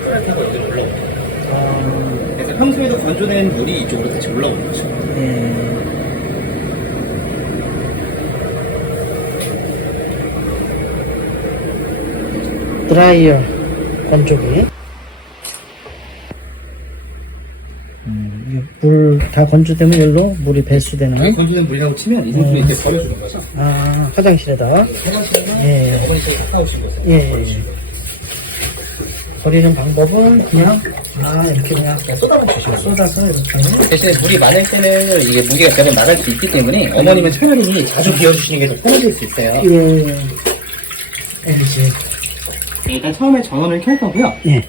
샤프를 타고 여기로 올라옵니다. 그래서 평소에도 건조된 물이 이쪽으로 다시 올라오는 거죠. 드라이어 건조기. 물 다 건조되면 여기로 물이 배수되는. 건조된 물이라고 치면 이 정도 이렇게 버려주는 거죠. 아, 화장실에다. 화장실에는 어머니께서 갔다 오신 곳에 버리시고. 버리는 방법은 그냥 이렇게 그냥 쏟아부으시면 쏟아서 이렇게. 대신에 물이 많을 때는 이게 무게가 배로 나갈 수 있기 때문에 어머님은 차라리 자주 비워주시는 게 더 편하실 수 있어요. LG. 일단 처음에 전원을 켤 거고요. 네.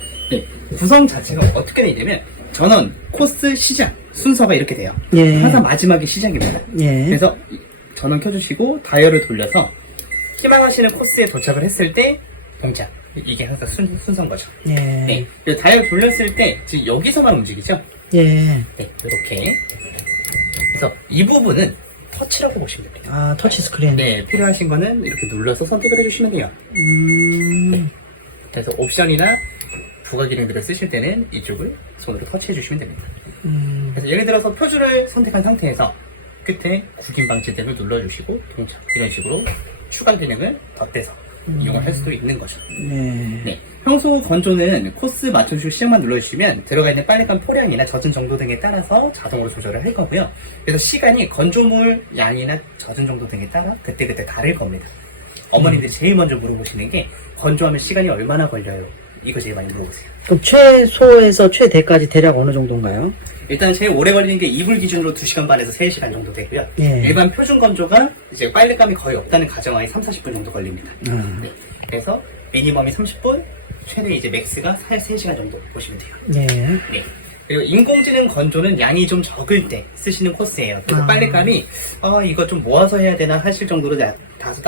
구성 자체가 어떻게 되냐면 전원, 코스, 시작 순서가 이렇게 돼요. 항상 마지막이 시작입니다. 그래서 전원 켜주시고 다이얼을 돌려서 희망하시는 코스에 도착을 했을 때 동작. 이게 항상 순서인 거죠. 네. 그리고 다이얼 돌렸을 때 지금 여기서만 움직이죠. 네, 이렇게. 그래서 이 부분은 터치라고 보시면 됩니다. 아, 터치 스크린. 네, 필요하신 거는 이렇게 눌러서 선택을 해주시면 돼요. 네. 그래서 옵션이나 부가 기능들을 쓰실 때는 이쪽을 손으로 터치해 주시면 됩니다. 그래서 예를 들어서 표준을 선택한 상태에서 끝에 구김 방지대를 눌러주시고 동작 이런 식으로 추가 기능을 덧대서 이용을 할 수도 있는 거죠. 네. 평소 건조는 코스 맞춰주시고 시작만 눌러주시면 들어가 있는 빨래감 포량이나 젖은 정도 등에 따라서 자동으로 조절을 할 거고요. 그래서 시간이 건조물 양이나 젖은 정도 등에 따라 그때그때 다를 겁니다. 어머님들이 제일 먼저 물어보시는 게 건조하면 시간이 얼마나 걸려요? 이거 제일 많이 물어보세요. 그럼 최소에서 최대까지 대략 어느 정도인가요? 일단 제일 오래 걸리는 게 이불 기준으로 2시간 반에서 3시간 정도 되고요. 일반 표준 건조가 이제 빨랫감이 거의 없다는 가정하에 30-40분 정도 걸립니다. 네. 그래서 미니멈이 30분, 최대 이제 맥스가 3시간 정도 보시면 돼요. 네. 그리고 인공지능 건조는 양이 좀 적을 때 쓰시는 코스예요. 그래서 빨랫감이 이거 좀 모아서 해야 되나 하실 정도로 다소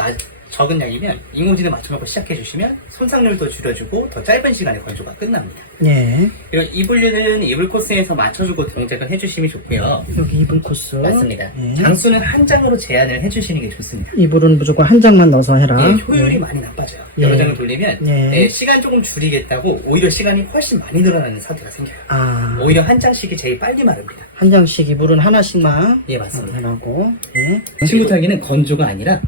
적은 양이면 인공지능 맞춤하고 시작해 주시면 손상률도 줄여주고 더 짧은 시간에 건조가 끝납니다. 그리고 이불류는 이불 코스에서 맞춰주고 동작을 해주시면 좋고요. 여기 이불 코스. 맞습니다. 장수는 한 장으로 제한을 해주시는 게 좋습니다. 이불은 무조건 한 장만 넣어서 해라. 효율이 많이 나빠져요. 여러 장을 돌리면 시간 조금 줄이겠다고 오히려 시간이 훨씬 많이 늘어나는 사태가 생겨요. 오히려 한 장씩이 제일 빨리 마릅니다. 한 장씩 이불은 하나씩만. 맞습니다. 하고. 친구 타기는 건조가 아니라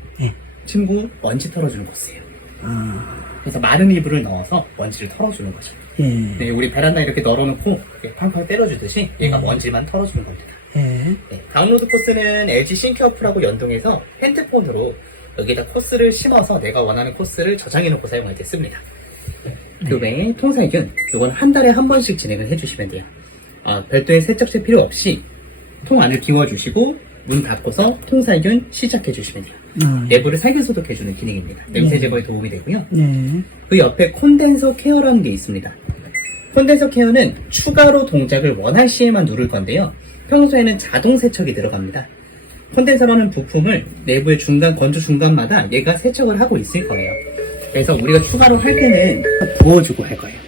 친구 먼지 털어주는 코스예요. 그래서 마른 이불을 넣어서 먼지를 털어주는 거죠. 네, 우리 베란다 이렇게 널어놓고 팡팡 때려주듯이 얘가 먼지만 털어주는 겁니다. 다운로드 코스는 LG 싱크어플하고 연동해서 핸드폰으로 여기다 코스를 심어서 내가 원하는 코스를 저장해놓고 사용할 때 씁니다. 그 외에 통살균, 이건 한 달에 한 번씩 진행을 해주시면 돼요. 별도의 세척제 필요 없이 통 안을 비워주시고 문 닫고서 통살균 시작해주시면 돼요. 내부를 살균 소독해주는 기능입니다. 냄새 제거에 도움이 되고요. 그 옆에 콘덴서 케어라는 게 있습니다. 콘덴서 케어는 추가로 동작을 원할 시에만 누를 건데요. 평소에는 자동 세척이 들어갑니다. 콘덴서라는 부품을 내부의 건조 중간마다 얘가 세척을 하고 있을 거예요. 그래서 우리가 추가로 할 때는 부어주고 할 거예요.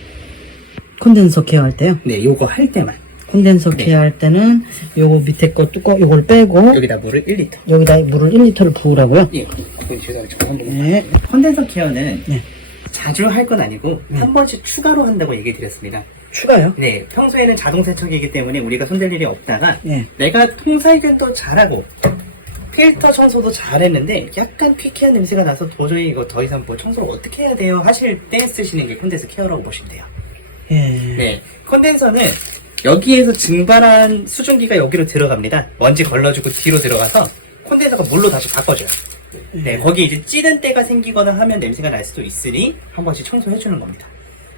콘덴서 케어 할 때요? 네, 요거 할 때만. 콘덴서 케어 할 때는 요거 밑에 거 뚜껑 요걸 빼고 여기다 물을 1리터. 여기다 물을 1리터를 부으라고요? 콘덴서 케어는 자주 할 건 아니고 한 번씩 추가로 한다고 얘기 드렸습니다. 추가요? 네, 평소에는 자동 세척이기 때문에 우리가 손댈 일이 없다가 내가 통살균도 잘하고 필터 청소도 잘했는데 약간 퀴퀴한 냄새가 나서 도저히 이거 더 이상 뭐 청소를 어떻게 해야 돼요 하실 때 쓰시는 게 콘덴서 케어라고 보시면 돼요. 네, 콘덴서는 여기에서 증발한 수증기가 여기로 들어갑니다. 먼지 걸러주고 뒤로 들어가서 콘덴서가 물로 다시 바꿔줘요. 네, 거기 이제 찌는 때가 생기거나 하면 냄새가 날 수도 있으니 한 번씩 청소해주는 겁니다.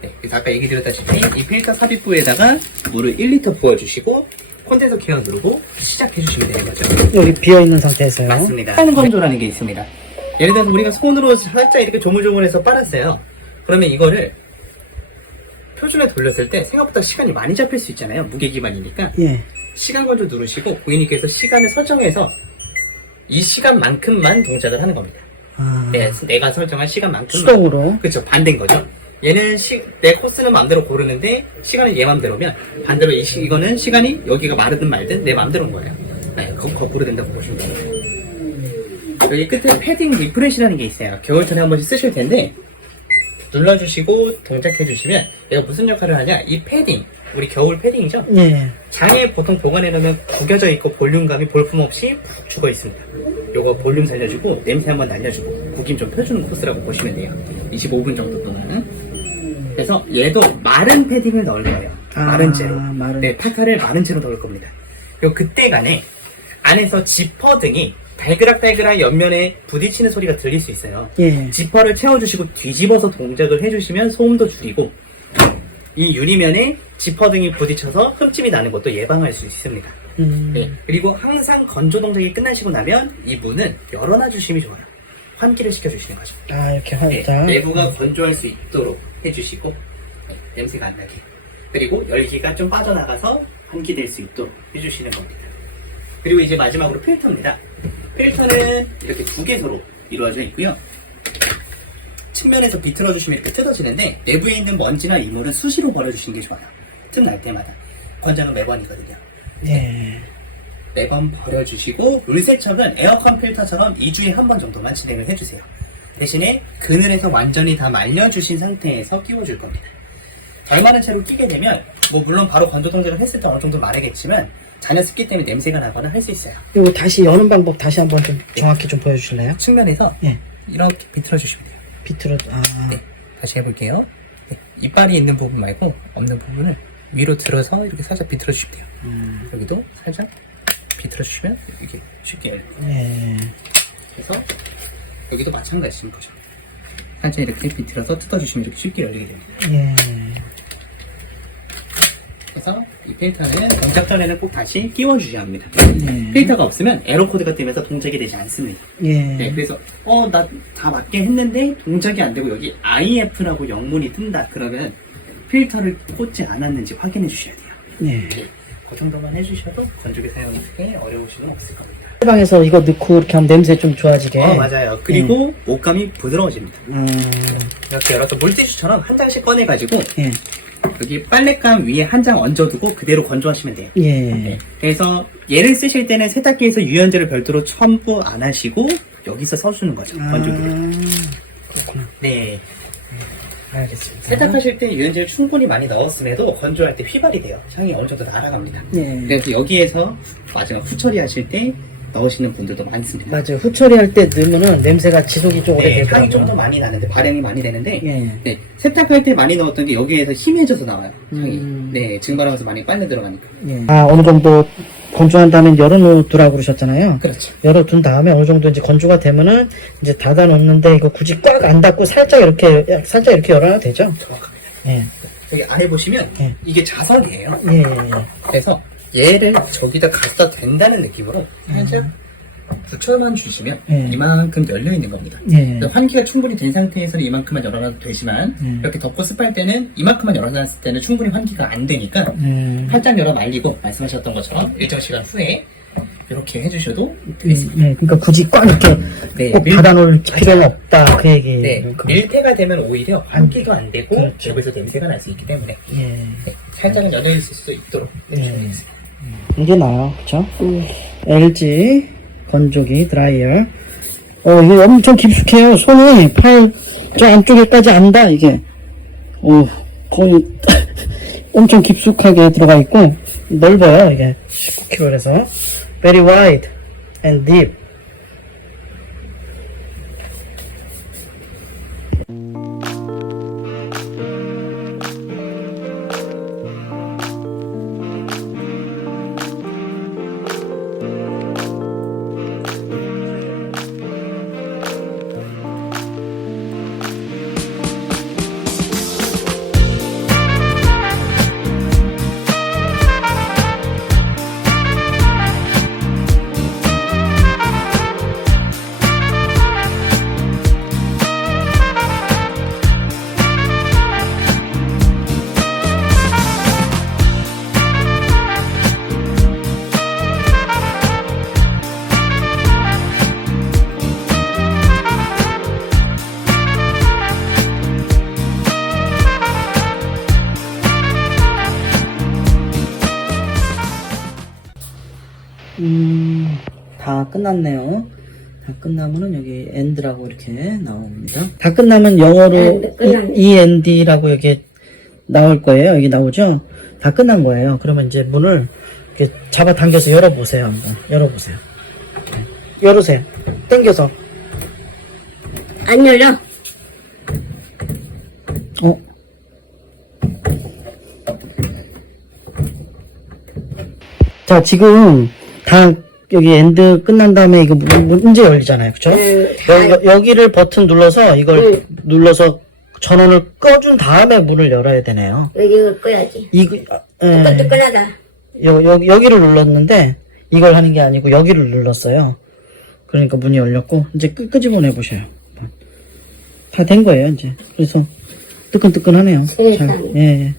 네, 그래서 아까 얘기 드렸다시피 이 필터 삽입부에다가 물을 1리터 부어주시고 콘덴서 케어 누르고 시작해주시면 되는 거죠. 여기 비어있는 상태에서요? 맞습니다. 손 건조라는 게 있습니다. 예를 들어서 우리가 손으로 살짝 이렇게 조물조물해서 빨았어요. 그러면 이거를 표준에 돌렸을 때 생각보다 시간이 많이 잡힐 수 있잖아요. 무게 기반이니까. 시간 건조 누르시고 고객님께서 시간을 설정해서 이 시간만큼만 동작을 하는 겁니다. 내가 설정한 시간만큼만. 수동으로. 그렇죠. 반대인 거죠. 얘는 내 코스는 마음대로 고르는데 시간은 얘 마음대로면 반대로 이거는 시간이 여기가 마르든 말든 내 마음대로인 거예요. 네, 거꾸로 된다고 보시면 됩니다. 여기 끝에 패딩 리프레시라는 게 있어요. 겨울철에 한 번씩 쓰실 텐데 눌러주시고 동작해주시면 얘가 무슨 역할을 하냐, 이 패딩, 우리 겨울 패딩이죠? 예. 장에 보통 보관해놓으면 구겨져 있고 볼륨감이 볼품없이 푹 죽어 있습니다. 요거 볼륨 살려주고 냄새 한번 날려주고 구김 좀 펴주는 코스라고 보시면 돼요. 25분 정도 동안. 그래서 얘도 마른 패딩을 넣을 거예요. 마른 채로. 네, 파카를 마른 채로 넣을 겁니다. 그리고 그때간에 안에서 지퍼 등이 달그락달그락 옆면에 부딪히는 소리가 들릴 수 있어요. 예. 지퍼를 채워주시고 뒤집어서 동작을 해주시면 소음도 줄이고, 이 유리면에 지퍼 등이 부딪혀서 흠집이 나는 것도 예방할 수 있습니다. 네. 그리고 항상 건조 동작이 끝나시고 나면 이 문은 열어놔 주심이 좋아요. 환기를 시켜주시는 거죠. 아, 이렇게 네, 하다. 내부가 건조할 수 있도록 해주시고, 네, 냄새가 안 나게. 그리고 열기가 좀 빠져나가서 환기될 수 있도록 해주시는 겁니다. 그리고 이제 마지막으로 필터입니다. 필터는 이렇게 두 개소로 이루어져 있고요. 측면에서 비틀어주시면 이렇게 뜯어지는데, 내부에 있는 먼지나 이물은 수시로 버려주시는 게 좋아요. 틈날 때마다. 권장은 매번이거든요. 예. 매번 버려주시고, 물세척은 에어컨 필터처럼 2주에 한 번 정도만 진행을 해주세요. 대신에 그늘에서 완전히 다 말려주신 상태에서 끼워줄 겁니다. 덜 마른 채로 끼게 되면 뭐 물론 바로 건조 동작을 했을 때 어느 정도 마르겠지만 잔여 습기 때문에 냄새가 나거나 할 수 있어요. 이거 다시 여는 방법 다시 한번 좀 정확히 좀 보여주실래요? 측면에서 예. 이렇게 비틀어 주시면 돼요. 비틀어. 아. 네, 다시 해볼게요. 네, 이빨이 있는 부분 말고 없는 부분을 위로 들어서 이렇게 살짝 비틀어 주시면 돼요. 여기도 살짝 비틀어 주시면 이렇게 쉽게 열려요. 예. 그래서 여기도 마찬가지인 거죠. 살짝 이렇게 비틀어서 뜯어주시면 이렇게 쉽게 열리게 됩니다. 예. 그래서 이 필터는 동작 전에는 꼭 다시 끼워주셔야 합니다. 예. 필터가 없으면 에러 코드가 뜨면서 동작이 되지 않습니다. 예. 네, 그래서 나 다 맞게 했는데 동작이 안 되고 여기 IF라고 영문이 뜬다 그러면 필터를 꽂지 않았는지 확인해 주셔야 돼요. 예. 네, 그 정도만 해주셔도 건조기 사용이 크게 어려우신 건 없을 겁니다. 방에서 이거 넣고 이렇게 하면 냄새 좀 좋아지게. 맞아요. 그리고 옷감이 부드러워집니다. 음. 이렇게 열어서 물티슈처럼 한 장씩 꺼내가지고 예. 여기 빨랫감 위에 한 장 얹어두고 그대로 건조하시면 돼요. 예. 네. 그래서 얘를 쓰실 때는 세탁기에서 유연제를 별도로 첨부 안 하시고 여기서 써주는 거죠. 건조기를. 그렇구나. 네. 알겠습니다. 세탁하실 때 유연제를 충분히 많이 넣었음에도 건조할 때 휘발이 돼요. 향이 어느 정도 날아갑니다. 예. 그래서 여기에서 마지막 후처리 하실 때 넣으시는 분들도 많습니다. 맞아요. 후처리할 때 넣으면은 냄새가 지속이 좀 오래 네, 되더라고요. 향이 좀 더 많이 나는데 발향이 많이 되는데 예. 네, 세탁할 때 많이 넣었던 게 여기에서 힘해져서 나와요. 향이. 음. 네, 증발하면서 많이 빨려 들어가니까. 예. 아, 어느 정도 건조한 다음에 열어놓으라고 그러셨잖아요. 그렇죠. 열어둔 다음에 어느 정도 이제 건조가 되면은 이제 닫아놓는데 이거 굳이 꽉 안 닫고 살짝 이렇게 열어야 되죠? 정확합니다. 예. 여기 아래 보시면 예. 이게 자석이에요. 예. 그래서 얘를 저기다 갖다 댄다는 느낌으로 살짝 붙여만 주시면 예. 이만큼 열려 있는 겁니다. 예. 환기가 충분히 된 상태에서는 이만큼만 열어놔도 되지만 이렇게 덮고 습할 때는 이만큼만 열어놨을 때는 충분히 환기가 안 되니까 활짝 열어 말리고 말씀하셨던 것처럼 일정 시간 후에 이렇게 해주셔도 되겠습니다. 예. 그러니까 굳이 꽉 이렇게 네, 꼭 닫아놓을 필요는 없다. 그 얘기. 네, 밀폐가 되면 오히려 환기가 안 되고 그렇죠. 여기서 냄새가 날 수 있기 때문에 예. 네, 살짝은 열려 있을 수 있도록 해주시면 되겠습니다. 이게 나아요. 그쵸? LG 건조기 드라이어. 이게 엄청 깊숙해요. 손이 저 안쪽에까지 안다, 이게. 거의 엄청 깊숙하게 들어가 있고, 넓어요, 이게. 19kg라서. Very wide and deep. 다 끝났네요. 다 끝나면은 여기 end라고 이렇게 나옵니다. 다 끝나면 영어로 end, 끝났네. end라고 여기 나올 거예요. 여기 나오죠? 다 끝난 거예요. 그러면 이제 문을 이렇게 잡아 당겨서 열어보세요. 한번 열어보세요. 네. 열으세요. 당겨서. 안 열려. 자, 지금 다 여기 엔드 끝난 다음에 이거 문제 열리잖아요. 그쵸? 여기를 버튼 눌러서 이걸 눌러서 전원을 꺼준 다음에 문을 열어야 되네요. 이거 꺼야지. 뜨끈뜨끈하다. 여기를 눌렀는데 이걸 하는 게 아니고 여기를 눌렀어요. 그러니까 문이 열렸고 이제 끄집어내 보셔요. 다 된 거예요, 이제. 그래서 뜨끈뜨끈하네요. 잘, 예.